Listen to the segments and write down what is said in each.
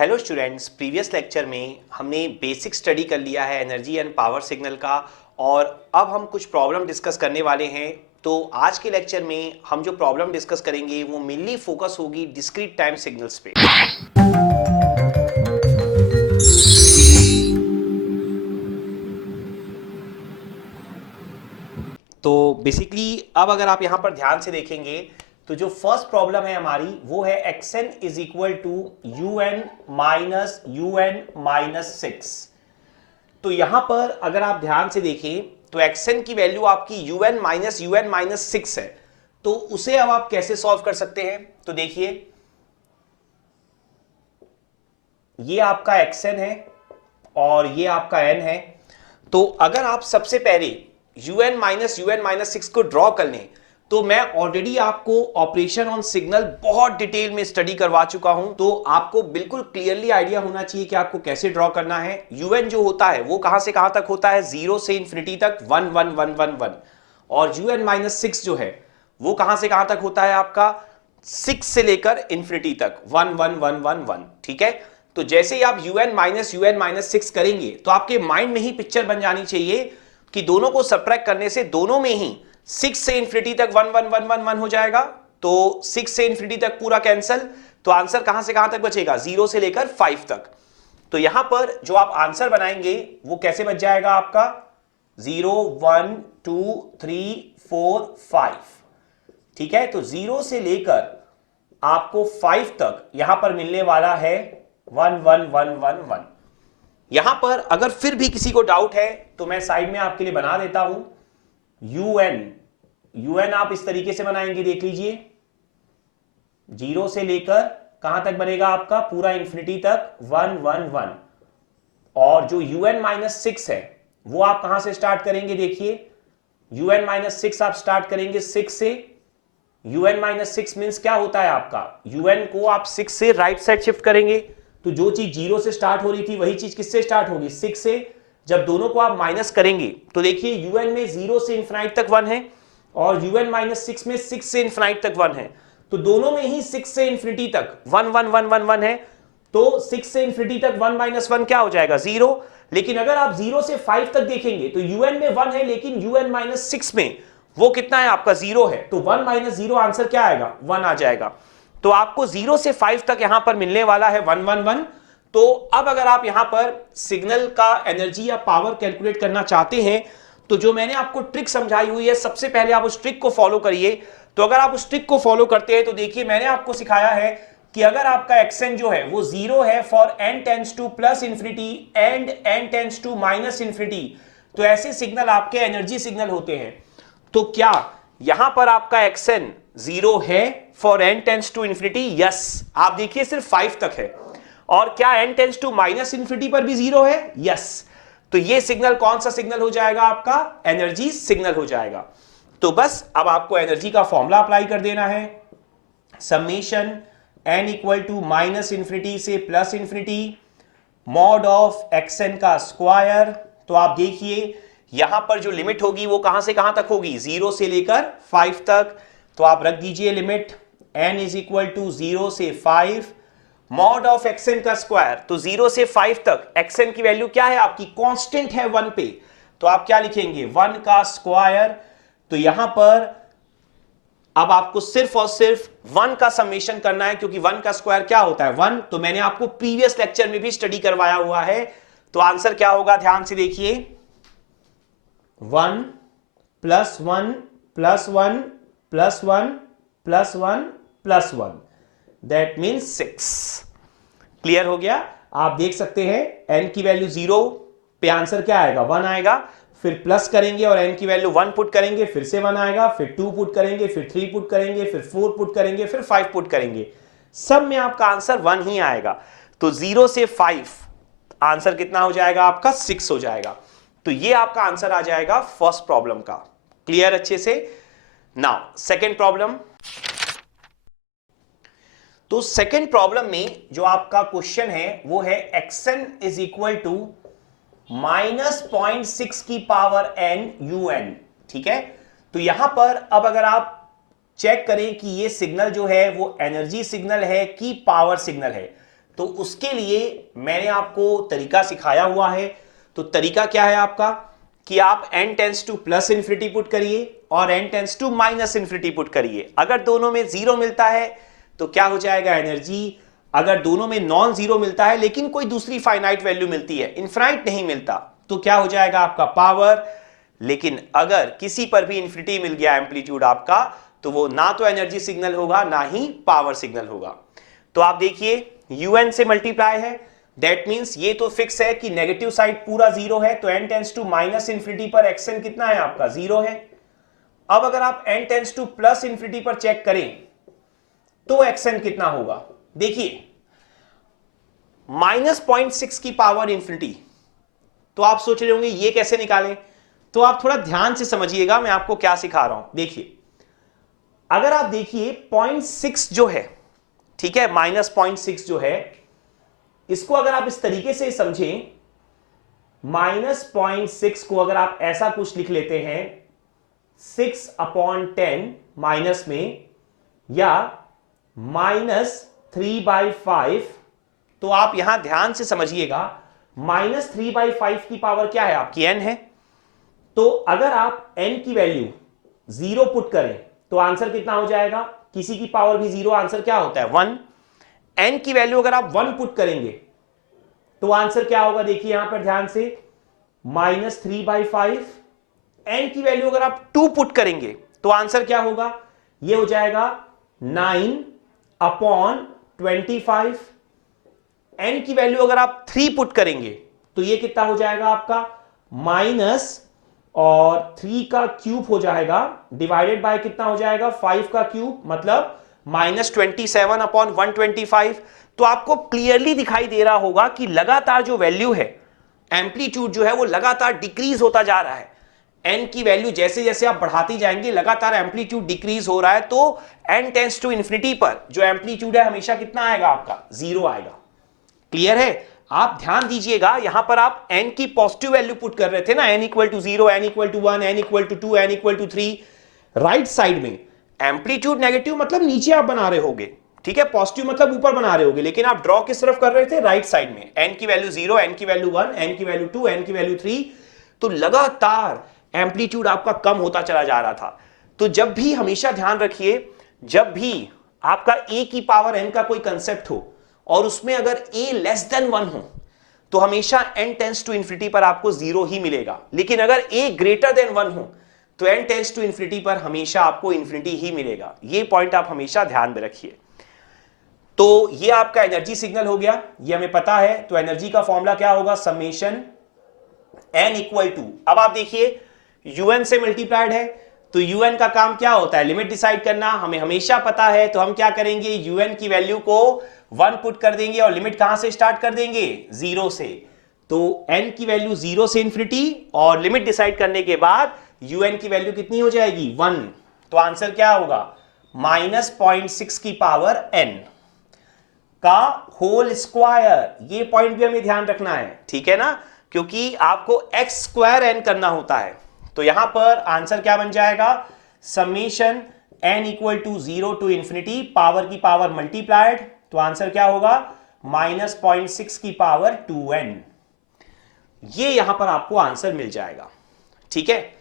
Hello students, previous lecture में हमने basic study कर लिया है एनर्जी एंड पावर सिग्नल का और अब हम कुछ प्रॉब्लम डिस्कस करने वाले हैं। तो आज के लेक्चर में हम जो प्रॉब्लम डिस्कस करेंगे वो मेनली फोकस होगी डिस्क्रीट टाइम सिग्नल्स पे। तो बेसिकली अब अगर आप यहां पर ध्यान से देखेंगे तो जो फर्स्ट प्रॉब्लम है हमारी वो है xn is equal to un minus 6। तो यहां पर अगर आप ध्यान से देखें तो xn की वैल्यू आपकी un माइनस 6 है। तो उसे अब आप कैसे सॉल्व कर सकते हैं? तो देखिए ये आपका xn है और ये आपका n है। तो अगर आप सबसे पहले un माइनस 6 को ड्रॉ कर लें तो मैं ऑलरेडी आपको ऑपरेशन ऑन सिग्नल बहुत डिटेल में स्टडी करवा चुका हूं, तो आपको बिल्कुल क्लियरली आइडिया होना चाहिए कि आपको कैसे ड्रॉ करना है। un जो होता है वो कहां से कहां तक होता है? 0 से इंफिनिटी तक 1 1 1 1 1। और un माइनस 6 जो है वो कहां से कहां तक होता है आपका? 6 से लेकर इंफिनिटी तक 1 1 1 1 1। ठीक है, तो जैसे ही आप un माइनस 6 करेंगे तो आपके माइंड में ही पिक्चर बन जानी चाहिए कि दोनों को सब्ट्रैक्ट करने से दोनों में ही 6 से इंफिनिटी तक 1 1 1 1 1 हो जाएगा। तो 6 से इंफिनिटी तक पूरा कैंसल, तो आंसर कहां से कहां तक बचेगा? 0 से लेकर 5 तक। तो यहां पर जो आप आंसर बनाएंगे वो कैसे बच जाएगा आपका? 0 1 2 3 4 5। ठीक है, तो 0 से लेकर आपको 5 तक यहां पर मिलने वाला है 1 1 1 1 1। यहां पर अगर फिर भी किसी को डाउट है तो मैं साइड में आपके लिए बना देता हूं। un आप इस तरीके से बनाएंगे, देख लीजिए 0 से लेकर कहां तक बनेगा आपका? पूरा इंफिनिटी तक 1 1 1। और जो un माइनस 6 है वो आप कहां से स्टार्ट करेंगे? देखिए un माइनस 6 आप स्टार्ट करेंगे 6 से। un माइनस 6 मीन्स क्या होता है आपका? un को आप 6 से राइट साइड शिफ्ट करेंगे, तो जो चीज 0 से स्टार्ट हो रही थी वही चीज किससे स्टार्ट होगी? 6 से। जब दोनों को आप माइनस करेंगे तो देखिए un में 0 से इंफिनाइट तक 1 है और un माइनस 6 में 6 से इंफिनाइट तक 1 है। तो दोनों में ही 6 से इंफिनिटी तक 1 1 1 1 1 है। तो 6 से इंफिनिटी तक 1 माइनस 1 क्या हो जाएगा? 0। लेकिन अगर आप 0 से 5 तक देखेंगे तो un में 1 है लेकिन un माइनस 6 में वो कितना है आपका? 0 है। तो 1 माइनस 0 आंसर क्या आएगा? 1 आ जाएगा। तो आपको 0 से 5 तक यहां पर मिलने वाला है 1 1 1। तो अब अगर आप यहां पर सिग्नल का एनर्जी या पावर कैलकुलेट करना चाहते हैं तो जो मैंने आपको ट्रिक समझाई हुई है सबसे पहले आप उस ट्रिक को फॉलो करिए। तो अगर आप उस ट्रिक को फॉलो करते हैं तो देखिए मैंने आपको सिखाया है कि अगर आपका xn जो है वो 0 है for n tends to plus infinity and n tends to minus infinity, तो ऐसे सिग्नल आपके एनर्जी सिग्नल होते हैं। तो क्या यहां पर आपका xn 0 है for n tends to infinity? Yes, आप देखिए सिर्फ 5 तक है। और क्या n tends to minus infinity पर भी 0 है? यस। तो ये सिग्नल कौन सा सिग्नल हो जाएगा आपका? एनर्जी सिग्नल हो जाएगा। तो बस अब आपको एनर्जी का फॉर्मूला अप्लाई कर देना है, summation n equal to minus infinity से plus infinity mod of xn का स्क्वायर। तो आप देखिए यहां पर जो लिमिट होगी वो कहां से कहां तक होगी? 0 से लेकर 5 तक। तो आप रख दीजिए limit n is equal to 0 से 5 मॉड ऑफ xn का स्क्वायर। तो 0 से 5 तक xn की वैल्यू क्या है आपकी? कांस्टेंट है 1 पे, तो आप क्या लिखेंगे? 1 का स्क्वायर। तो यहां पर अब आपको सिर्फ और सिर्फ 1 का समेशन करना है क्योंकि 1 का स्क्वायर क्या होता है? 1। तो मैंने आपको प्रीवियस लेक्चर में भी स्टडी करवाया हुआ है। तो आंसर क्या होगा? ध्यान से देखिए 1 plus 1 plus 1 plus 1 plus 1 plus 1, that means 6। Clear हो गया? आप देख सकते हैं n की वैल्यू 0 पे आंसर क्या आएगा? 1 आएगा। फिर प्लस करेंगे और n की वैल्यू 1 पुट करेंगे, फिर से 1 आएगा। फिर 2 पुट करेंगे, फिर 3 पुट करेंगे, फिर 4 पुट करेंगे, फिर 5 पुट करेंगे। सब में आपका आंसर 1 ही आएगा। तो 0 से 5 आंसर कितना हो जाएगा आपका? 6 हो जाएगा। तो ये आपका आंसर आ जाएगा फर्स्ट प्रॉब्लम का। क्लियर अच्छे से? Now second problem. तो सेकेंड प्रॉब्लम में जो आपका क्वेश्चन है वो है xn is equal to minus 0.6 की पावर n un। ठीक है, तो यहां पर अब अगर आप चेक करें कि ये सिग्नल जो है वो एनर्जी सिग्नल है कि पावर सिग्नल है, तो उसके लिए मैंने आपको तरीका सिखाया हुआ है। तो तरीका क्या है आपका कि आप n tends to plus infinity put करिए और n tends to minus infinity put करिए। अगर दोनों में जीरो मिलता है तो क्या हो जाएगा एनर्जी, अगर दोनों में नॉन जीरो मिलता है लेकिन कोई दूसरी फाइनाइट वैल्यू मिलती है, इनफाइनाइट नहीं मिलता, तो क्या हो जाएगा आपका पावर। लेकिन अगर किसी पर भी इंफिनिटी मिल गया एम्पलीट्यूड आपका, तो वो ना तो एनर्जी सिग्नल होगा ना ही पावर सिग्नल होगा। तो आप देखिए un से मल्टीप्लाई है, दैट मींस ये तो फिक्स है कि नेगेटिव साइड पूरा जीरो है, तो n tends to minus infinity पर xn कितना है आपका, जीरो है। अब अगर आप n tends to plus infinity पर चेक करें तो xn कितना होगा, देखिए -0.6 की पावर इंफिनिटी। तो आप सोच रहे होंगे ये कैसे निकालें, तो आप थोड़ा ध्यान से समझिएगा मैं आपको क्या सिखा रहा हूं। देखिए अगर आप देखिए 0.6 जो है, ठीक है, -0.6 जो है, इसको अगर आप इस तरीके से समझें, -0.6 को अगर आप ऐसा कुछ लिख लेते हैं 6/10 माइनस में, या -3/5, तो आप यहां ध्यान से समझिएगा -3/5 की पावर क्या है आपकी, n है। तो अगर आप n की वैल्यू 0 पुट करें तो आंसर कितना हो जाएगा, किसी की पावर भी 0, आंसर क्या होता है 1। n की वैल्यू अगर आप 1 पुट करेंगे तो आंसर क्या होगा, देखिए यहां पर ध्यान से -3/5। n की वैल्यू अगर आप 2 पुट करेंगे तो आंसर क्या होगा, ये हो जाएगा 9/25। n की वैल्यू अगर आप 3 पुट करेंगे तो ये कितना हो जाएगा आपका, माइनस और 3 का क्यूब हो जाएगा, डिवाइडेड बाय कितना हो जाएगा 5 का क्यूब, मतलब -27/125। तो आपको क्लियरली दिखाई दे रहा होगा कि लगातार जो वैल्यू है, एम्पलीट्यूड जो है वो लगातार डिक्रीज होता जा रहा है। n की वैल्यू जैसे जैसे आप बढ़ाती जाएंगे लगातार एम्पलीट्यूड डिक्रीज हो रहा है, तो n टेंस टू इंफिनिटी पर जो एम्पलीट्यूड है हमेशा कितना आएगा आपका, 0 आएगा। क्लियर है, आप ध्यान दीजिएगा यहां पर आप n की पॉजिटिव वैल्यू पुट कर रहे थे ना, n = 0, n = 1, n = 2, n = 3, right side में एम्पलीट्यूड नेगेटिव मतलब नीचे आप बना रहे होगे, ठीक है, पॉजिटिव मतलब ऊपर बना रहे होगे, लेकिन आप ड्रॉ किस तरफ कर रहे थे, राइट साइड में। n की वैल्यू 0, n की वैल्यू 1, n की वैल्यू 2, n की वैल्यू 3, तो लगातार एम्पलीट्यूड आपका कम होता चला जा रहा था। तो जब भी हमेशा ध्यान रखिए, जब भी आपका a की पावर n का कोई कंसेप्ट हो और उसमें अगर a <1 हो तो हमेशा n टेंस टू इंफिनिटी पर आपको 0 ही मिलेगा, लेकिन अगर a <1 हो तो n टेंस टू इंफिनिटी पर हमेशा आपको इंफिनिटी ही मिलेगा। ये पॉइंट आप हमेशा ध्यान में रखिए। तो ये आपका एनर्जी सिग्नल हो गया, ये हमें पता है। तो एनर्जी का फॉर्मूला क्या होगा, समेशन n = अब आप देखिए un से मल्टीप्लाइड है, तो un का काम क्या होता है, लिमिट डिसाइड करना, हमें हमेशा पता है। तो हम क्या करेंगे, un की वैल्यू को 1 पुट कर देंगे और लिमिट कहां से स्टार्ट कर देंगे, 0 से। तो n की वैल्यू 0 से इंफिनिटी और लिमिट डिसाइड करने के बाद un की वैल्यू कितनी हो जाएगी, 1। तो आंसर क्या होगा, -0.6 की पावर n का होल स्क्वायर। ये पॉइंट भी हमें ध्यान रखना है, ठीक है ना, क्योंकि आपको x² n करना होता है। तो यहां पर आंसर क्या बन जाएगा, summation n = 0 to infinity, power की पावर मल्टीप्लाइड, तो आंसर क्या होगा, -0.6 की पावर 2n। ये यहां पर आपको आंसर मिल जाएगा, ठीक है।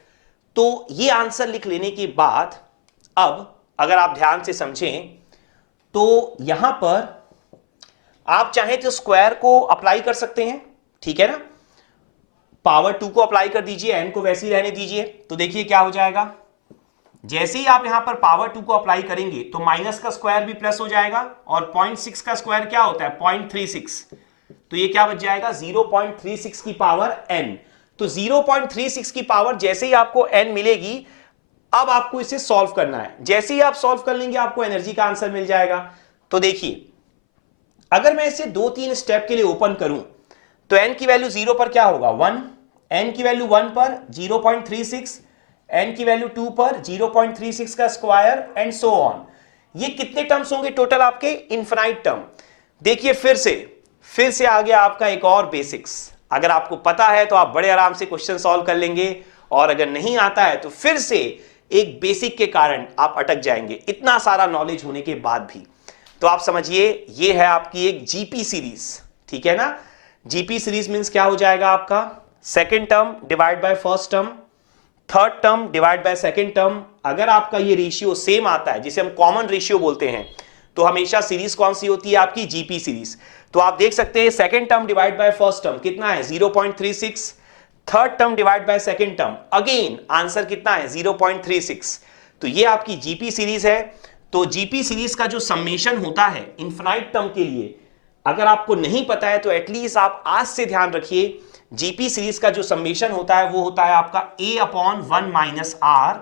तो ये आंसर लिख लेने के बाद अब अगर आप ध्यान से समझें तो यहां पर आप चाहें तो स्क्वायर को अप्लाई कर सकते हैं, ठीक है ना, पावर 2 को अप्लाई कर दीजिए, n को वैसे ही रहने दीजिए। तो देखिए क्या हो जाएगा, जैसे ही आप यहां पर पावर 2 को अप्लाई करेंगे तो माइनस का स्क्वायर भी प्लस हो जाएगा, और 0.6 का स्क्वायर क्या होता है, 0.36, तो ये क्या बच जाएगा, 0.36 की पावर n। तो 0.36 की पावर जैसे ही आपको n मिलेगी, अब आपको इसे सॉल्व करना है। जैसे ही आप सॉल्व कर लेंगे आपको एनर्जी का आंसर मिल जाएगा। तो देखिए अगर मैं इसे 2-3 स्टेप के लिए ओपन करूं तो n की वैल्यू 0 पर क्या होगा, 1, n की वैल्यू 1 पर 0.36, n की वैल्यू 2 पर 0.36 का स्क्वायर एंड सो ऑन। ये कितने टर्म्स होंगे टोटल आपके, इनफिनाइट टर्म। देखिए फिर से आ गया आपका एक और बेसिक्स। अगर आपको पता है तो आप बड़े आराम से क्वेश्चन सॉल्व कर लेंगे, और अगर नहीं आता है तो फिर से एक बेसिक के कारण आप अटक जाएंगे, इतना सारा नॉलेज होने के बाद भी। तो आप समझिए ये है आपकी एक जीपी सीरीज, ठीक है ना। जीपी सीरीज मींस क्या हो जाएगा आपका, second term divide by first term, third term divide by second term. अगर आपका ये रेशियो सेम आता है, जिसे हम कॉमन रेशियो बोलते हैं, तो हमेशा सीरीज कौन सी होती है आपकी, जीपी सीरीज। तो आप देख सकते हैं second term divide by first term कितना है 0.36, third term divide by second term again answer कितना है 0.36। तो ये आपकी जीपी सीरीज है। तो जीपी सीरीज का जो समेशन होता है इनफिनाइट टर्म के लिए, अगर आपको नहीं पता है तो एटलीस्ट आप आज से ध्यान रखिए, जीपी सीरीज का जो समेशन होता है वो होता है आपका a/1 माइनस आर,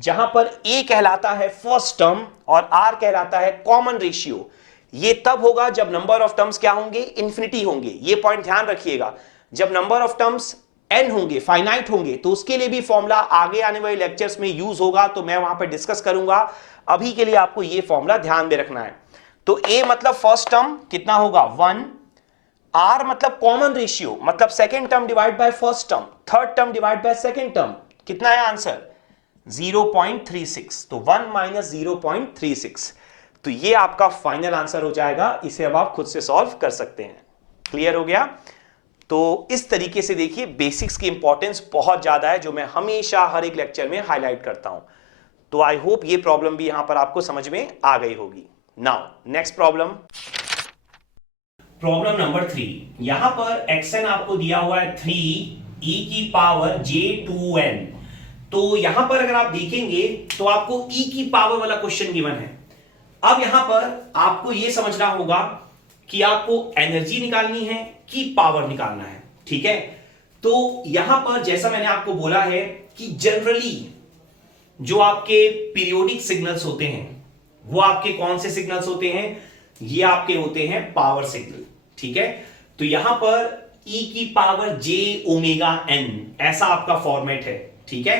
जहां पर a कहलाता है फर्स्ट टर्म और r कहलाता है कॉमन रेशियो। ये तब होगा जब नंबर ऑफ टर्म्स क्या होंगे, इंफिनिटी होंगे। ये पॉइंट ध्यान रखिएगा, जब नंबर ऑफ टर्म्स n होंगे, फाइनाइट होंगे, तो उसके लिए भी फॉर्मूला आगे आने वाले लेक्चर्स में यूज होगा, तो मैं वहां पर डिस्कस करूंगा। अभी के लिए आपको ये फॉर्मूला ध्यान में रखना है। तो a मतलब फर्स्ट टर्म कितना होगा 1, r मतलब कॉमन रेशियो, मतलब second term divide by first term, third term divide by second term, कितना है आंसर 0.36। तो 1 माइनस 0.36, तो ये आपका फाइनल आंसर हो जाएगा। इसे अब आप खुद से सॉल्व कर सकते हैं। क्लियर हो गया। तो इस तरीके से देखिए बेसिक्स की इंपॉर्टेंस बहुत ज्यादा है, जो मैं हमेशा हर एक लेक्चर में हाईलाइट करता हूं। तो आई होप ये प्रॉब्लम भी यहां पर आपको समझ में आ गई होगी। Now next problem, problem number 3। यहां पर xn आपको दिया हुआ है 3e की पावर j2n। तो यहां पर अगर आप देखेंगे तो आपको e की पावर वाला क्वेश्चन गिवन है। अब यहां पर आपको यह समझना होगा कि आपको एनर्जी निकालनी है कि पावर निकालना है, ठीक है। तो यहां पर जैसा मैंने आपको बोला है कि जनरली जो आपके पीरियोडिक सिग्नल्स होते हैं वो आपके कौन से सिग्नल्स होते हैं, ये आपके होते हैं पावर सिग्नल, ठीक है। तो यहां पर e की पावर j ओमेगा n ऐसा आपका फॉर्मेट है, ठीक है।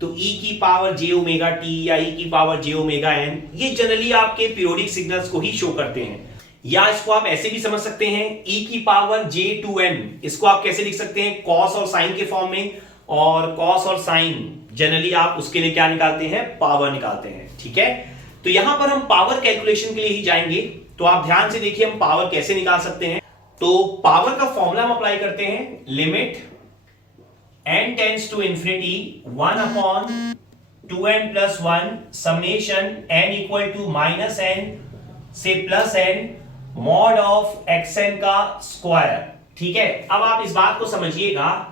तो e की पावर j ओमेगा t या e की पावर j ओमेगा n, ये जनरली आपके पीरियोडिक सिग्नल्स को ही शो करते हैं। या इसको आप ऐसे भी समझ सकते हैं e की पावर j2n, इसको आप कैसे लिख सकते हैं, कॉस और साइन के फॉर्म में। और कॉस और साइन जनरली आप उसके लिए क्या निकालते हैं, पावर निकालते हैं, ठीक है। तो यहां पर हम पावर कैलकुलेशन के लिए ही जाएंगे। तो आप ध्यान से देखिए हम पावर कैसे निकाल सकते हैं। तो पावर का फॉर्मूला हम अप्लाई करते हैं, limit n tends to infinity 1/2n plus 1 summation n equal to minus n से plus n mod of xn का स्क्वायर, ठीक है। अब आप इस बात को समझिएगा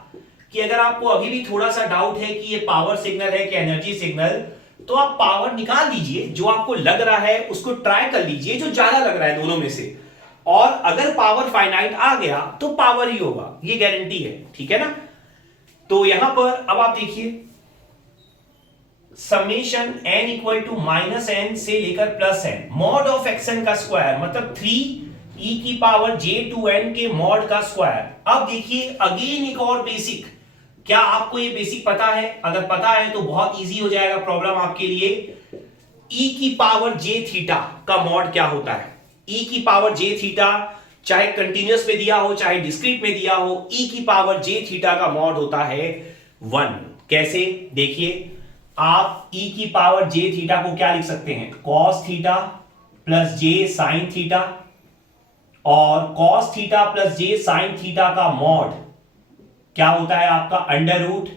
कि अगर आपको अभी भी थोड़ा सा डाउट है कि ये पावर सिग्नल है कि एनर्जी सिग्नल, तो आप पावर निकाल दीजिए, जो आपको लग रहा है उसको ट्राई कर लीजिए, जो ज्यादा लग रहा है दोनों में से। और अगर पावर फाइनाइट आ गया तो पावर ही होगा, ये गारंटी है, ठीक है ना। तो यहां पर अब आप देखिए summation n equal to minus n से लेकर plus n mod of xn का स्क्वायर, मतलब 3e की पावर j2n के मॉड का स्क्वायर। अब देखिए अगेन एक और बेसिक, क्या आपको ये बेसिक पता है? अगर पता है तो बहुत इजी हो जाएगा प्रॉब्लम आपके लिए। e की पावर j थीटा का मॉड क्या होता है? e की पावर j थीटा चाहे कंटिन्यूअस में दिया हो चाहे डिस्क्रीट में दिया हो, e की पावर j थीटा का मॉड होता है 1। कैसे? देखिए आप e की पावर j थीटा को क्या लिख सकते हैं, cos theta plus j sine theta, और cos theta plus j sine theta का मॉड क्या होता है आपका under root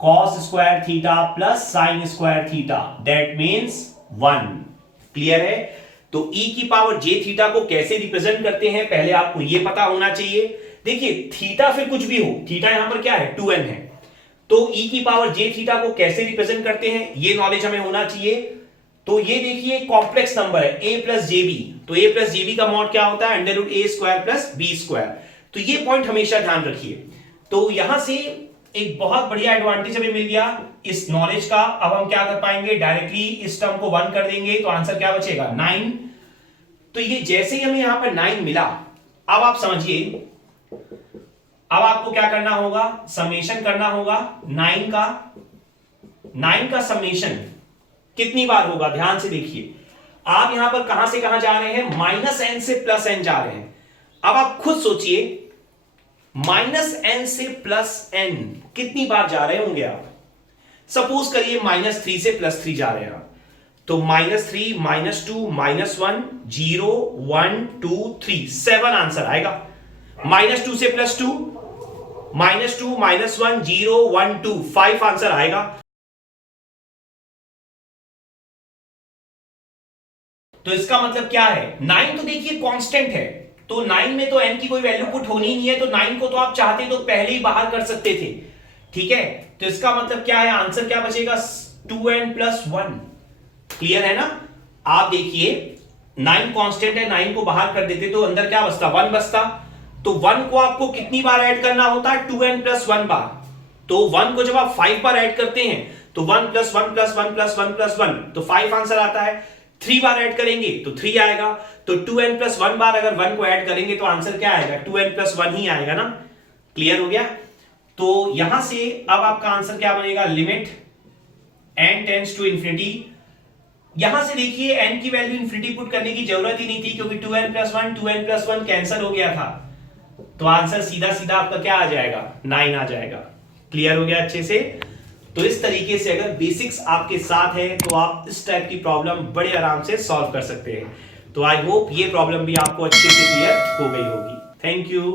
cos square theta plus sine square theta, that means 1। Clear है? तो e की पावर j थीटा को कैसे रिप्रेजेंट करते हैं पहले आपको यह पता होना चाहिए। देखिए थीटा फिर कुछ भी हो, थीटा यहां पर क्या है 2n है, तो e की पावर j थीटा को कैसे रिप्रेजेंट करते हैं ये नॉलेज हमें होना चाहिए। तो ये देखिए कॉम्प्लेक्स नंबर है a प्लस जेबी, तो a प्लस जेबी का मॉड क्या होता है अंडर रूट ए स्क्वायर प्लस बी स्क्वायर। तो ये पॉइंट हमेशा ध्यान रखिए। तो यहां से एक बहुत बढ़िया एडवांटेज हमें मिल गया इस नॉलेज का। अब हम क्या कर पाएंगे, डायरेक्टली इस टर्म को 1 कर देंगे तो आंसर क्या बचेगा 9। तो ये जैसे ही हमें यहां पर 9 मिला, अब आप समझिए अब आपको क्या करना होगा, समेशन करना होगा 9 का समेशन कितनी बार होगा, ध्यान से देखिए। आप यहां पर कहां से कहां जा रहे हैं, माइनस n से प्लस n जा रहे हैं। अब आप खुद सोचिए माइनस n से प्लस n कितनी बार जा रहे होंगे आप। सपोज करिए -3 से +3 जा रहे हैं आप, तो -3, -2, -1, 0, 1, 2, 3, 7 आंसर आएगा। -2 से +2, -2, -1, 0, 1, 2, 5 आंसर आएगा। तो इसका मतलब क्या है, 9 तो देखिए कांस्टेंट है, तो 9 में तो n की कोई वैल्यू पुट होनी ही नहीं है, तो 9 को तो आप चाहते तो पहले ही बाहर कर सकते थे, ठीक है। तो इसका मतलब क्या है, आंसर क्या बचेगा, 2n + 1। क्लियर है ना। आप देखिए 9 कांस्टेंट है, 9 को बाहर कर देते तो अंदर क्या बचता, 1 बचता। तो 1 को आपको कितनी बार ऐड करना होता है, 2n + 1 बार। तो 1 को जब आप 5 बार ऐड करते हैं तो 1 + 1 + 1 + 1 + 1 तो 5 आंसर आता है। 3 बार ऐड करेंगे तो 3 आएगा। तो 2n + 1 बार अगर 1 को ऐड करेंगे तो आंसर क्या आएगा, 2n + 1 ही आएगा ना। क्लियर हो गया। तो यहां से अब आपका आंसर क्या बनेगा, limit n tends to infinity. यहां से देखिए n की वैल्यू इंफिनिटी पुट करने की जरूरत ही नहीं थी, क्योंकि 2n + 1 2n + 1 कैंसिल हो गया था। तो आंसर सीधा सीधा आपका क्या आ जाएगा, 9 आ जाएगा। क्लियर हो गया अच्छे से। तो इस तरीके से अगर बेसिक्स आपके साथ है तो आप इस टाइप की प्रॉब्लम बड़े आराम से सॉल्व कर सकते हैं। तो आई होप ये प्रॉब्लम भी आपको अच्छे से क्लियर हो गई होगी। Thank you.